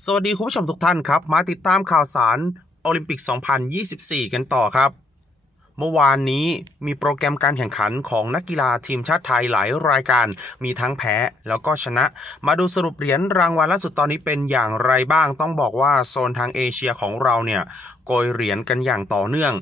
สวัสดีคุณผู้ชมทุกท่านครับ มาติดตามข่าวสารโอลิมปิก 2024 กันต่อครับ เมื่อวานนี้มีโปรแกรมการแข่งขันของนักกีฬาทีมชาติไทยหลายรายการ มีทั้งแพ้แล้วก็ชนะ มาดูสรุปเหรียญรางวัลล่าสุดตอนนี้เป็นอย่างไรบ้าง ต้องบอกว่าโซนทางเอเชียของเราเนี่ยโกยเหรียญกันอย่างต่อเนื่อง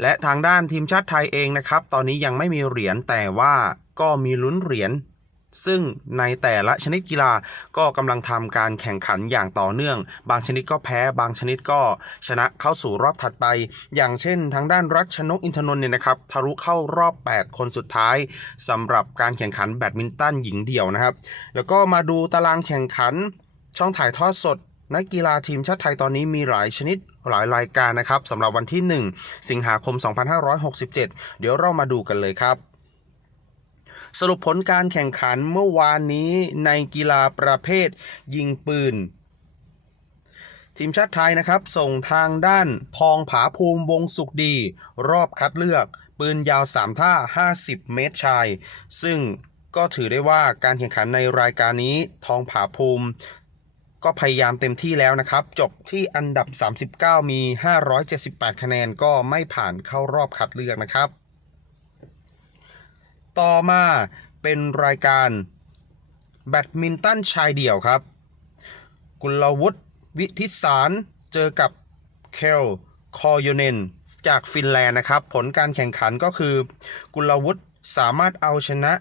และทางด้านทีมชาติไทยเองนะครับ ตอนนี้ยังไม่มีเหรียญแต่ว่าก็มีลุ้นเหรียญ ซึ่งในแต่ละชนิดกีฬาก็กำลังทำการแข่งขันอย่างต่อเนื่อง บางชนิดก็แพ้บางชนิดก็ชนะเข้าสู่รอบถัดไป อย่างเช่น ทางด้านรัชนกอินทนนท์เนี่ยนะครับทะลุเข้ารอบ 8 คนสุดท้ายสำหรับการแข่งขันแบดมินตันหญิงเดี่ยวนะครับ แล้วก็มาดูตารางแข่งขันช่องถ่ายทอดสดนักกีฬาทีมชาติไทยตอนนี้มีหลายชนิดหลายรายการนะครับสำหรับวันที่ 1 สิงหาคม 2567 เดี๋ยวเรามาดูกันเลยครับ สรุปผลการแข่งขันเมื่อวานนี้ในกีฬาประเภทยิงปืน ทีมชาติไทยนะครับ ส่งทางด้านทองผาภูมิวงสุขดี รอบคัดเลือก ปืนยาว 3 ท่า 50 เมตรชาย ซึ่งก็ถือได้ว่าการแข่งขันในรายการนี้ทองผาภูมิก็พยายามเต็มที่แล้วนะครับ จบที่อันดับ 39 มี 578 คะแนนก็ไม่ผ่านเข้ารอบคัดเลือกนะครับ ต่อมาเป็นรายการแบดมินตันชายเดี่ยวครับ กุลวุฒิวิทิสารเจอกับเคลคอโยเนนจากฟินแลนด์นะครับ ผลการแข่งขันก็คือ กุลวุฒิสามารถเอาชนะ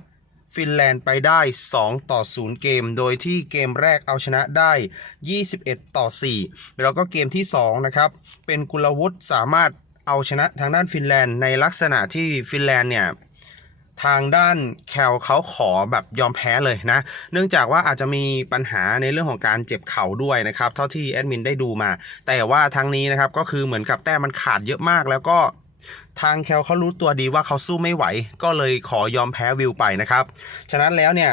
ฟินแลนด์ไปได้ 2 ต่อ 0 เกม โดยที่เกมแรกเอาชนะได้ 21 ต่อ 4 แล้วก็เกมที่ 2 นะครับ เป็นกุลวุฒิสามารถเอาชนะทางด้านฟินแลนด์ในลักษณะที่ฟินแลนด์เนี่ย ทางด้านแคลเขาขอแบบยอมแพ้เลยนะ เนื่องจากว่าอาจจะมีปัญหาในเรื่องของการเจ็บเข่าด้วยนะครับ เท่าที่แอดมินได้ดูมา แต่ว่าทางนี้นะครับก็คือเหมือนกับแต้มมันขาดเยอะมากแล้วก็ทางแคลเขารู้ตัวดีว่าเขาสู้ไม่ไหว ก็เลยขอยอมแพ้วิวไปนะครับ ฉะนั้นแล้วเนี่ย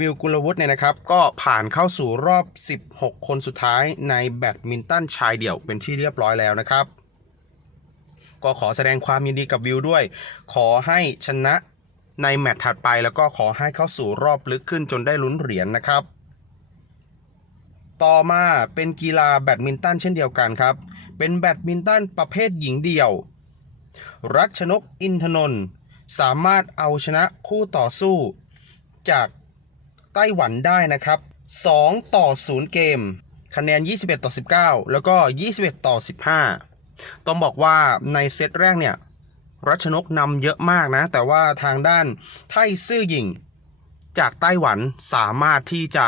วิวกุลวุฒิเนี่ยนะครับ ก็ผ่านเข้าสู่รอบ 16 คนสุดท้ายในแบดมินตันชายเดี่ยวเป็นที่เรียบร้อยแล้วนะครับ ก็ขอแสดงความยินดีกับวิวด้วย ขอให้ชนะ ในแมตช์ถัดไปแล้วก็ขอให้เข้าสู่รอบลึกขึ้นจนได้ลุ้นเหรียญนะครับ ต่อมาเป็นกีฬาแบดมินตันเช่นเดียวกันครับ เป็นแบดมินตันประเภทหญิงเดี่ยว รัชนกอินทนนท์สามารถเอาชนะคู่ต่อสู้ จากไต้หวันได้นะครับ 2 ต่อ 0 เกม คะแนน 21 ต่อ 19 แล้วก็ 21 ต่อ 15 ต้องบอกว่าในเซตแรกเนี่ย รัชนกนำเยอะมากนะ แต่ว่าทางด้านไทซื่อหญิงจากไต้หวันสามารถที่จะ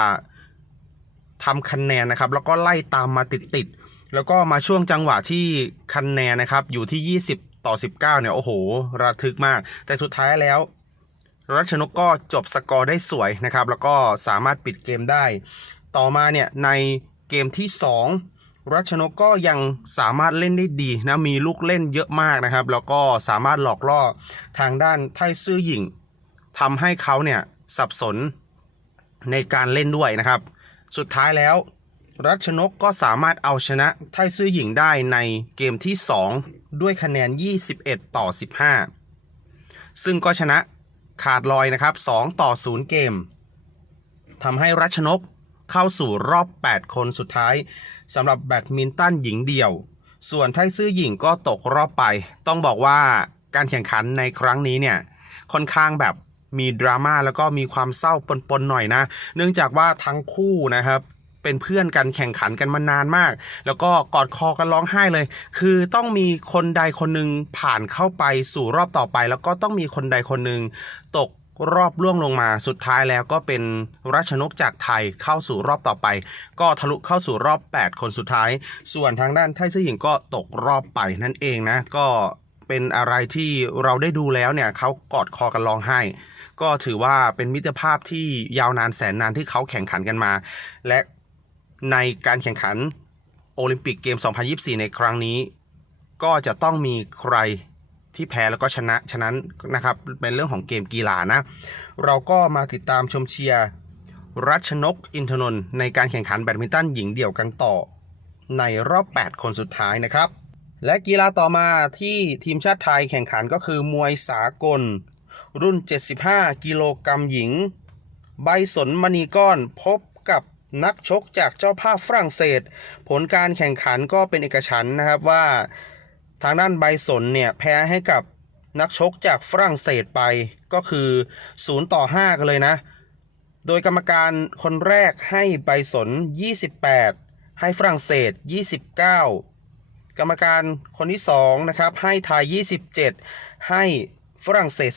ทำคะแนนนะครับ แล้วก็ไล่ตามมาติดๆแล้วก็มาช่วงจังหวะที่คะแนนนะครับ อยู่ที่ 20 ต่อ 19 เนี่ย โอ้โห ระทึกมาก แต่สุดท้ายแล้ว รัชนกก็จบสกอร์ได้สวยนะครับ แล้วก็สามารถปิดเกมได้ ต่อมาเนี่ยในเกมที่ 2 รัชนกก็ยังสามารถเล่นได้ดีนะ มีลูกเล่นเยอะมากนะครับ แล้วก็สามารถหลอกล่อทางด้านไทซื่อหญิงทำให้เขาเนี่ยสับสนในการเล่นด้วยนะครับ สุดท้ายแล้วรัชนกก็สามารถเอาชนะไทซื่อหญิงได้ในเกมที่ 2 ด้วยคะแนน 21 ต่อ 15 ซึ่งก็ชนะขาดลอยนะครับ 2 ต่อ 0 เกมทำให้รัชนก เข้าสู่รอบ 8 คนสุดท้ายสำหรับแบดมินตันหญิงเดี่ยว ส่วนไทซื่อหญิงก็ตกรอบไป ต้องบอกว่าการแข่งขันในครั้งนี้เนี่ยค่อนข้างแบบมีดราม่าแล้วก็มีความเศร้าปนๆหน่อยนะ เนื่องจากว่าทั้งคู่นะครับเป็นเพื่อนกันแข่งขันกันมานานมาก แล้วก็กอดคอกันร้องไห้เลย คือต้องมีคนใดคนหนึ่งผ่านเข้าไปสู่รอบต่อไป แล้วก็ต้องมีคนใดคนหนึ่งตก รอบล่วงลงมาสุดท้ายแล้วก็เป็นรัชนกจากไทยเข้าสู่รอบต่อไป ก็ทะลุเข้าสู่รอบ 8 คนสุดท้าย ส่วนทางด้านไทซื่อหญิงก็ตกรอบไปนั่นเองนะ ก็เป็นอะไรที่เราได้ดูแล้วเนี่ยเขากอดคอกันร้องไห้ ก็ถือว่าเป็นมิตรภาพที่ยาวนานแสนนานที่เขาแข่งขันกันมา และในการแข่งขันโอลิมปิกเกม 2024 ในครั้งนี้ ก็จะต้องมีใคร ที่แพ้แล้วก็ชนะ ฉะนั้นนะครับเป็นเรื่องของเกมกีฬานะ เราก็มาติดตามชมเชียร์รัชนกอินทนนท์ในการแข่งขันแบดมินตันหญิงเดี่ยวกันต่อในรอบ 8 คนสุดท้ายนะครับ และกีฬาต่อมาที่ทีมชาติไทยแข่งขันก็คือมวยสากล รุ่น 75 กิโลกรัมหญิง ใบสนมณีก้อนพบกับนักชกจากเจ้าภาพฝรั่งเศส ผลการแข่งขันก็เป็นเอกฉันนะครับว่า ทางด้านไบสนเนี่ยแพ้ให้กับนักชกจากฝรั่งเศสไปก็คือ 0 ต่อ 5 กันเลยนะ โดยกรรมการคนแรกให้ไบสน 28 ให้ฝรั่งเศส 29 กรรมการคนที่ 2 นะครับ ให้ไทย 27 ให้ฝรั่งเศส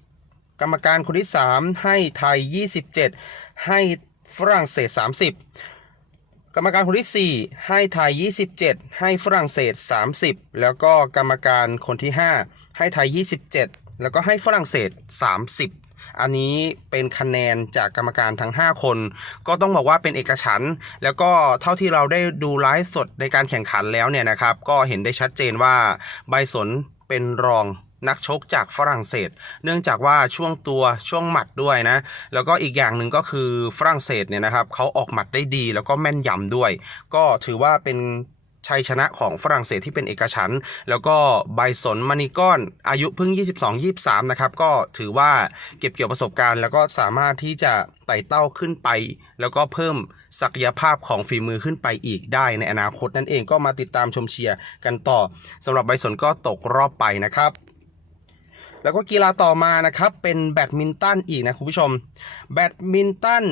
30 กรรมการคนที่ 3 ให้ไทย 27 ให้ฝรั่งเศส 30 กรรมการคนที่ 4 ให้ไทย 27 ให้ฝรั่งเศส 30 แล้วก็กรรมการคนที่ 5 ให้ไทย 27 แล้วก็ให้ฝรั่งเศส 30 อันนี้เป็นคะแนนจากกรรมการทั้ง 5 คน ก็ต้องบอกว่าเป็นเอกฉันท์แล้วก็เท่าที่เราได้ดูไลฟ์สดในการแข่งขันแล้วเนี่ยนะครับ ก็เห็นได้ชัดเจนว่าไบสนเป็นรอง นักชกจากฝรั่งเศส เนื่องจากว่าช่วงตัวช่วงหมัดด้วยนะ แล้วก็อีกอย่างหนึ่งก็คือฝรั่งเศสเนี่ยนะครับเขาออกหมัดได้ดีแล้วก็แม่นยำด้วย ก็ถือว่าเป็นชัยชนะของฝรั่งเศสที่เป็นเอกฉันท์แล้วก็ไบสนมานิก้อนอายุเพิ่ง 22-23 นะครับ ก็ถือว่าเก็บเกี่ยวประสบการณ์ แล้วก็สามารถที่จะไต่เต้าขึ้นไป แล้วก็เพิ่มศักยภาพของฝีมือขึ้นไปอีกได้ในอนาคตนั่นเองก็มาติดตามชมเชียร์กันต่อสำหรับไบสนก็ตกรอบไปนะครับ แล้วก็กีฬาต่อมานะครับเป็นแบดมินตันอีกนะคุณผู้ชม แบดมินตัน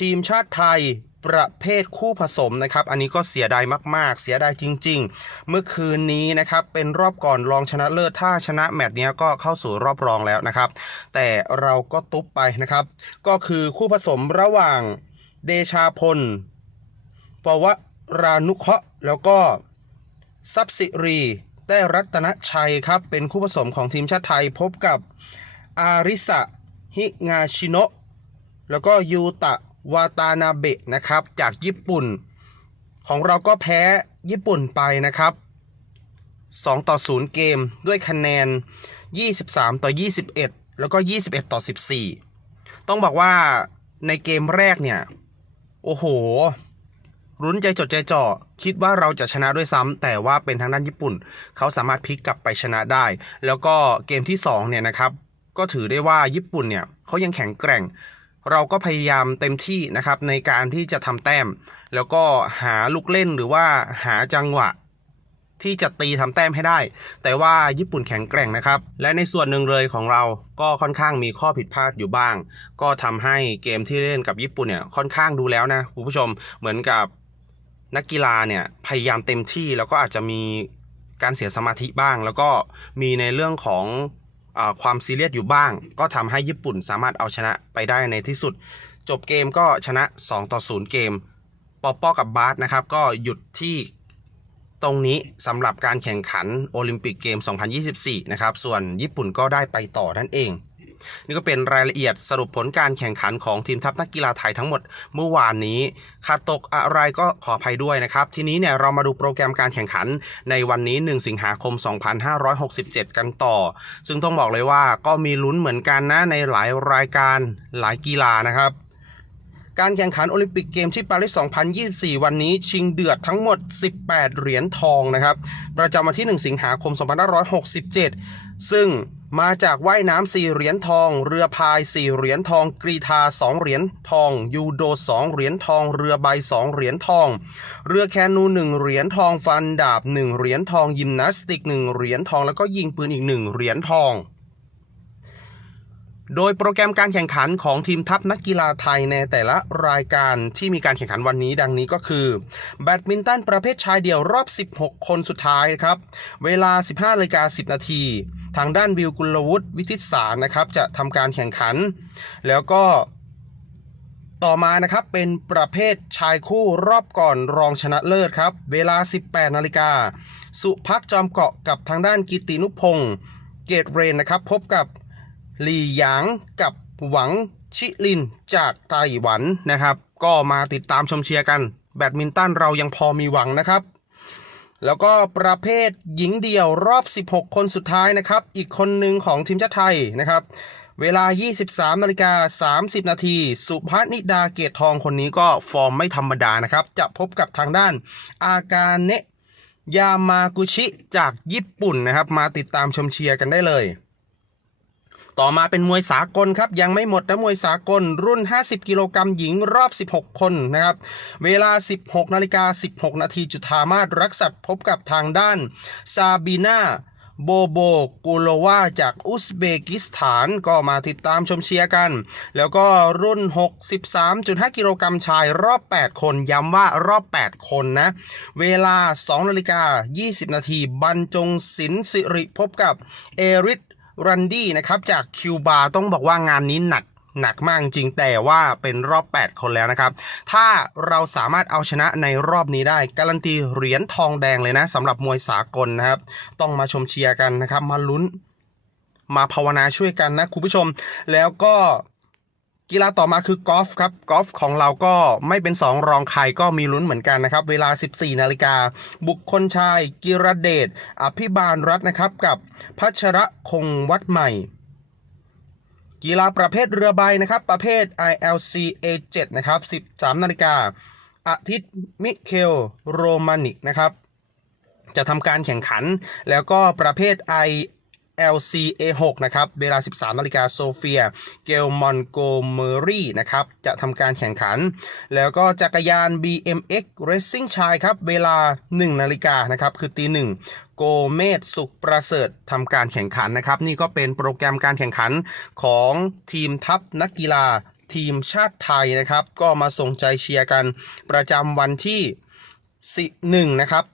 ทีมชาติไทยประเภทคู่ผสมนะครับ อันนี้ก็เสียดายมาก ๆ เสียดายจริง ๆ เมื่อคืนนี้นะครับเป็นรอบก่อนรองชนะเลิศถ้าชนะแมตช์นี้ก็เข้าสู่รอบรองแล้วนะครับ แต่เราก็ตุ๊บไปนะครับ ก็คือคู่ผสมระหว่างเดชาพลปวรานุเคราะห์แล้วก็ทรัพย์สิรี ได้รัตนชัยครับ เป็นคู่ผสมของทีมชาติไทยพบกับอาริสะฮิงาชิโนะแล้วก็ยูตะวาตานาเบะนะครับ จากญี่ปุ่น ของเราก็แพ้ญี่ปุ่นไปนะครับ 2 ต่อ 0 เกมด้วยคะแนน 23 ต่อ 21 แล้วก็ 21 ต่อ 14 ต้องบอกว่าในเกมแรกเนี่ย โอ้โหรุ้นใจจดใจจ่อ คิดว่าเราจะชนะด้วยซ้ำแต่ว่าเป็นทางด้านญี่ปุ่น เขาสามารถพลิกกลับไปชนะได้ แล้วก็เกมที่2เนี่ยนะครับก็ถือได้ว่าญี่ปุ่นเนี่ยเขายังแข็งแกร่ง เราก็พยายามเต็มที่นะครับในการที่จะทำแต้ม แล้วก็หาลูกเล่นหรือว่าหาจังหวะที่จะตีทำแต้มให้ได้ แต่ว่าญี่ปุ่นแข็งแกร่งนะครับ และในส่วนหนึ่งเลยของเราก็ค่อนข้างมีข้อผิดพลาดอยู่บ้าง ก็ทำให้เกมที่เล่นกับญี่ปุ่นเนี่ยค่อนข้างดูแล้วนะคุณผู้ชมเหมือนกับ นักกีฬาเนี่ยพยายามเต็มที่แล้วก็อาจจะมีการเสียสมาธิบ้าง แล้วก็มีในเรื่องของอความซีเรียสอยู่บ้าง ก็ทำให้ญี่ปุ่นสามารถเอาชนะไปได้ในที่สุด จบเกมก็ชนะ 2 ต่อ 0 เกมปอปอกับบาสนะครับ ก็หยุดที่ตรงนี้สำหรับการแข่งขันโอลิมปิกเกม 2024 นะครับ ส่วนญี่ปุ่นก็ได้ไปต่อนั่นเอง นี่ก็เป็นรายละเอียดสรุปผลการแข่งขันของทีมทัพนักกีฬาไทยทั้งหมดเมื่อวานนี้ขาดตกอะไรก็ขออภัยด้วยนะครับ ทีนี้เนี่ยเรามาดูโปรแกรมการแข่งขันในวันนี้ 1 สิงหาคม 2567 กันต่อ ซึ่งต้องบอกเลยว่าก็มีลุ้นเหมือนกันนะในหลายรายการหลายกีฬานะครับ การแข่งขันโอลิมปิกเกมที่ปารีส 2024 วันนี้ชิงเดือดทั้งหมด 18 เหรียญทองนะครับ ประจำวันที่ 1 สิงหาคม 2567 ซึ่งมาจากว่ายน้ำ4เหรียญทอง เรือพาย 4 เหรียญทอง กรีธา 2 เหรียญทอง ยูโด 2 เหรียญทอง เรือใบ 2 เหรียญทอง เรือแคนู 1 เหรียญทอง ฟันดาบ 1 เหรียญทอง ยิมนาสติก 1 เหรียญทอง แล้วก็ยิงปืนอีก 1 เหรียญทอง โดยโปรแกรมการแข่งขันของทีมทัพนักกีฬาไทยในแต่ละรายการที่มีการแข่งขันวันนี้ดังนี้ก็คือ แบดมินตันประเภทชายเดี่ยวรอบ 16 คนสุดท้ายครับ เวลา 15นาฬิกา10 นาที ทางด้านวิวกุลวุฒิวิทิตสารนะครับ จะทำการแข่งขัน แล้วก็ต่อมานะครับเป็นประเภทชายคู่รอบก่อนรองชนะเลิศครับ เวลา 18นาฬิกาสุพักจอมเกาะกับทางด้านกิตินุพงศ์เกตเรนนะครับ พบกับ หลี่หยางกับหวังชิลินจากไต้หวันนะครับ ก็มาติดตามชมเชียร์กัน แบดมินตันเรายังพอมีหวังนะครับ แล้วก็ประเภทหญิงเดี่ยวรอบ 16 คนสุดท้ายนะครับ อีกคนหนึ่งของทีมชาติไทยนะครับ เวลา 23นาฬิกา30 นาที สุภานิดาเกตทองคนนี้ก็ฟอร์มไม่ธรรมดานะครับ จะพบกับทางด้านอากาเนะยามากุชิจากญี่ปุ่นนะครับ มาติดตามชมเชียร์กันได้เลย ต่อมาเป็นมวยสากลครับ ยังไม่หมดนะมวยสากลรุ่น 50 กิโลกรัมหญิงรอบ 16 คนนะครับ เวลา 16นาฬิกา16 นาทีจุธามาศรักษัตว์พบกับทางด้านซาบีนาโบโบกูโลวาจากอุซเบกิสถานก็มาติดตามชมเชียร์กัน แล้วก็รุ่น 63.5 กิโลกรัมชายรอบ 8 คนย้ำว่ารอบ 8 คนนะ เวลา2นาฬิกา 20 นาทีบรรจงศิลสิริพบกับเอริส รันดี้นะครับจากคิวบาต้องบอกว่างานนี้หนักหนักมากจริงแต่ว่าเป็นรอบ 8 คนแล้วนะครับ ถ้าเราสามารถเอาชนะในรอบนี้ได้ การันตีเหรียญทองแดงเลยนะสำหรับมวยสากลนะครับ ต้องมาชมเชียร์กันนะครับ มาลุ้น มาภาวนาช่วยกันนะคุณผู้ชม แล้วก็ กีฬาต่อมาคือกอล์ฟครับกอล์ฟของเราก็ไม่เป็นสองรองใครก็มีลุ้นเหมือนกันนะครับ เวลา 14 นาฬิกา บุคคลชาย กิรเดชอภิบาลรัตน์นะครับ กับพัชระคงวัดใหม่ กีฬาประเภทเรือใบนะครับ ประเภท ILC A7 นะครับ 13 นาฬิกาอาทิตย์มิเคลโรมานิกนะครับ จะทำการแข่งขันแล้วก็ประเภท I LCA6 นะครับ เวลา 13นาฬิกาโซเฟีย เกลมอนโกเมอรี่นะครับ จะทำการแข่งขัน แล้วก็จักรยาน BMX Racing ชายครับ เวลา 1นาฬิกานะครับ คือตีหนึ่งโกเมศสุขประเสริฐทำการแข่งขันนะครับ นี่ก็เป็นโปรแกรมการแข่งขันของทีมทัพนักกีฬาทีมชาติไทยนะครับ ก็มาส่งใจเชียร์กันประจำวันที่สิหนึ่งนะครับ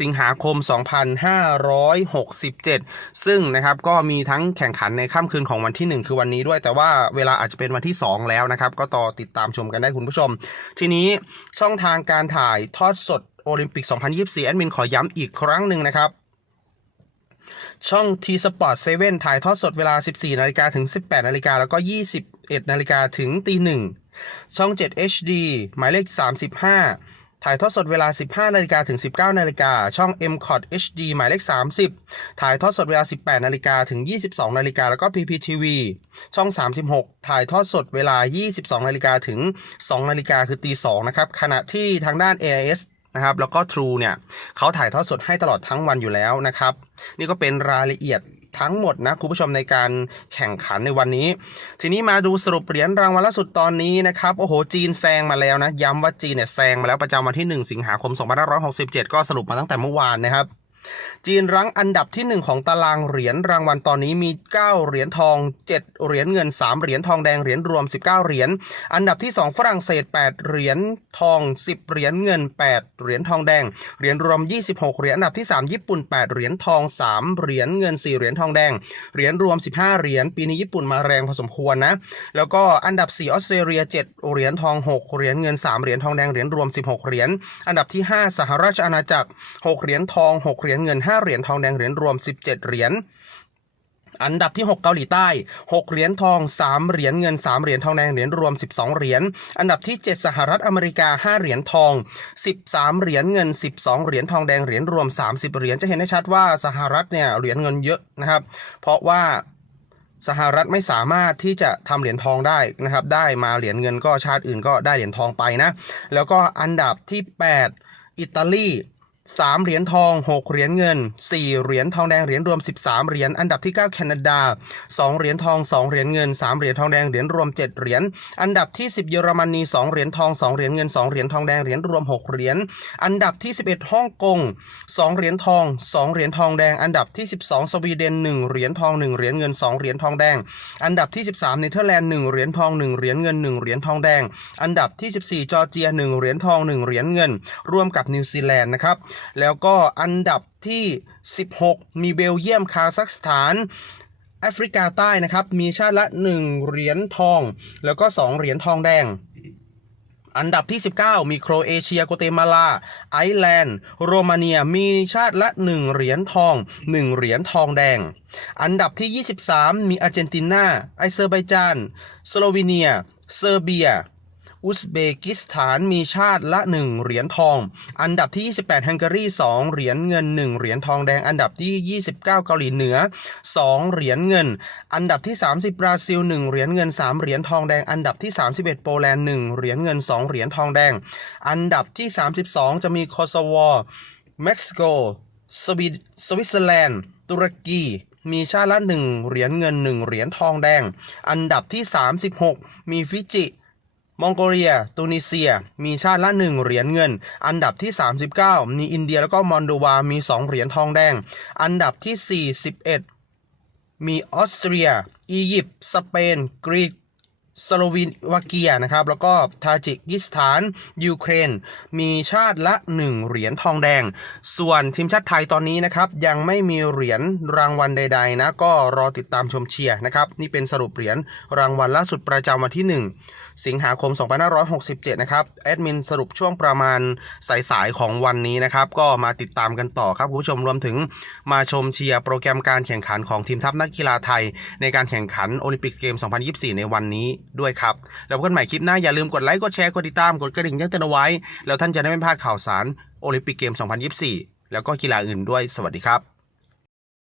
สิงหาคม 2567 ซึ่งนะครับก็มีทั้งแข่งขันในค่ำคืนของวันที่ 1 คือวันนี้ด้วย แต่ว่าเวลาอาจจะเป็นวันที่ 2 แล้วนะครับ ก็ต่อติดตามชมกันได้คุณผู้ชม ทีนี้ช่องทางการถ่ายทอดสดโอลิมปิก 2024 แอดมินขอย้ำอีกครั้งหนึ่งนะครับช่อง T Sport 7 ถ่ายทอดสดเวลา 14 นาฬิกาถึง 18 นาฬิกาแล้วก็ 21 นาฬิกาถึงตีหนึ่งช่อง 7 HD หมายเลข 35 ถ่ายทอดสดเวลา 15นาฬิกาถึง 19นาฬิกาช่อง m c o t HD หมายเลข 30 ถ่ายทอดสดเวลา 18นาฬิกาถึง 22นาฬิกาแล้วก็ PPTV ช่อง 36 ถ่ายทอดสดเวลา 22นาฬิกาถึง 2นาฬิกาคือตี2นะครับขณะที่ทางด้าน AIS นะครับแล้วก็ True เนี่ยเขาถ่ายทอดสดให้ตลอดทั้งวันอยู่แล้วนะครับ นี่ก็เป็นรายละเอียด ทั้งหมดนะคุณผู้ชมในการแข่งขันในวันนี้ ทีนี้มาดูสรุปเหรียญรางวัลล่าสุดตอนนี้นะครับโอ้โหจีนแซงมาแล้วนะ ย้ำว่าจีนเนี่ยแซงมาแล้วประจำวันที่ 1 สิงหาคม 2567 ก็สรุปมาตั้งแต่เมื่อวานนะครับ จีนรั้งอันดับที่ 1 ของตารางเหรียญรางวัลตอนนี้มี 9 เหรียญทอง 7 เหรียญเงิน 3 เหรียญทองแดงเหรียญรวม 19 เหรียญอันดับที่ 2 ฝรั่งเศส 8 เหรียญทอง 10 เหรียญเงิน 8 เหรียญทองแดง เหรียญรวม 26 เหรียญอันดับที่ 3 ญี่ปุ่น 8 เหรียญทอง 3 เหรียญเงิน 4 เหรียญทองแดง เหรียญรวม 15 เหรียญปีนี้ญี่ปุ่นมาแรงพอสมควรนะแล้วก็อันดับ 4 ออสเตรเลีย 7 เหรียญทอง 6 เหรียญเงิน 3 เหรียญทองแดงเหรียญรวม 16 เหรียญอันดับที่ 5 สหราชอาณาจักร 6 เหรียญทอง 6 เหรียญเงิน 5 เหรียญทองแดงเหรียญรวม 17 เหรียญอันดับที่ 6 เกาหลีใต้ 6 เหรียญทอง 3 เหรียญเงิน 3 เหรียญทองแดงเหรียญรวม 12 เหรียญ อันดับที่ 7 สหรัฐอเมริกา 5 เหรียญทอง 13 เหรียญเงิน 12 เหรียญทองแดงเหรียญรวม 30 เหรียญ จะเห็นได้ชัดว่าสหรัฐเนี่ยเหรียญเงินเยอะนะครับ เพราะว่าสหรัฐไม่สามารถที่จะทำเหรียญทองได้นะครับ ได้มาเหรียญเงินก็ชาติอื่นก็ได้เหรียญทองไปนะ แล้วก็อันดับที่ 8 อิตาลี 3 เหรียญทอง 6 เหรียญเงิน 4 เหรียญทองแดง เหรียญรวม 13 เหรียญ อันดับที่ 9 แคนาดา 2 เหรียญทอง 2 เหรียญเงิน 3 เหรียญทองแดง เหรียญรวม 7 เหรียญ อันดับที่ 10 เยอรมนี 2 เหรียญทอง 2 เหรียญเงิน 2 เหรียญทองแดง เหรียญรวม 6 เหรียญ อันดับที่ 11 ฮ่องกง 2 เหรียญทอง 2 เหรียญทองแดง อันดับที่ 12 สวีเดน 1 เหรียญทอง 1 เหรียญเงิน 2 เหรียญทองแดง อันดับที่ 13 เนเธอร์แลนด์ 1 เหรียญทอง 1 เหรียญเงิน 1 เหรียญทองแดง อันดับที่ 14 จอร์เจีย 1 เหรียญทอง 1 เหรียญเงิน รวมกับนิวซีแลนด์นะครับแล้วก็อันดับที่ 16 มีเบลเยียมคาซัคสถานแอฟริกาใต้นะครับ มีชาติละ 1 เหรียญทอง แล้วก็ 2 เหรียญทองแดง อันดับที่ 19 มีโครเอเชียโกเตมาลา ไอร์แลนด์ โรมาเนีย มีชาติละ 1 เหรียญทอง 1 เหรียญทองแดง อันดับที่ 23 มีอาร์เจนตินา ไอเซอร์ไบจาน สโลวีเนีย เซอร์เบีย อุซเบกิสถานมีชาติละ 1 เหรียญทอง อันดับที่ 28 ฮังการี 2 เหรียญเงิน 1 เหรียญทองแดง อันดับที่ 29 เกาหลีเหนือ 2 เหรียญเงิน อันดับที่ 30 บราซิล 1 เหรียญเงิน 3 เหรียญทองแดง อันดับที่ 31 โปแลนด์ 1 เหรียญเงิน 2 เหรียญทองแดง อันดับที่ 32 จะมีโคโซโวเม็กซิโก สวีสวิตเซอร์แลนด์ ตุรกีมีชาติละ 1 เหรียญเงิน 1 เหรียญทองแดง อันดับที่ 36 มีฟิจิ มองโกเลีย ตูนิเซีย มีชาติละ 1 เหรียญเงิน อันดับที่ 39 มีอินเดียแล้วก็มอนโดวา มี 2 เหรียญทองแดง อันดับที่ 41 มีออสเตรีย อียิปต์ สเปน กรีกสโลวีวาเกียนะครับ แล้วก็ทาจิกิสถาน ยูเครน มีชาติละ 1 เหรียญทองแดง ส่วนทีมชาติไทยตอนนี้นะครับ ยังไม่มีเหรียญรางวัลใด ๆ นะ ก็รอติดตามชมเชียร์นะครับ นี่เป็นสรุปเหรียญรางวัลล่าสุดประจำวันที่ 1 สิงหาคม 2567 นะครับแอดมินสรุปช่วงประมาณสายๆของวันนี้นะครับก็มาติดตามกันต่อครับคุณผู้ชมรวมถึงมาชมเชียร์โปรแกรมการแข่งขันของทีมทัพนักกีฬาไทย ในการแข่งขันโอลิมปิกเกม 2024 ในวันนี้ด้วยครับแล้วพบกันใหม่คลิปหน้าอย่าลืมกดไลค์กดแชร์กดติดตามกดกระดิ่งแจ้งเตือนเอาไว้ แล้วท่านจะได้ไม่พลาดข่าวสารโอลิมปิกเกม 2024 แล้วก็กีฬาอื่นด้วยสวัสดีครับ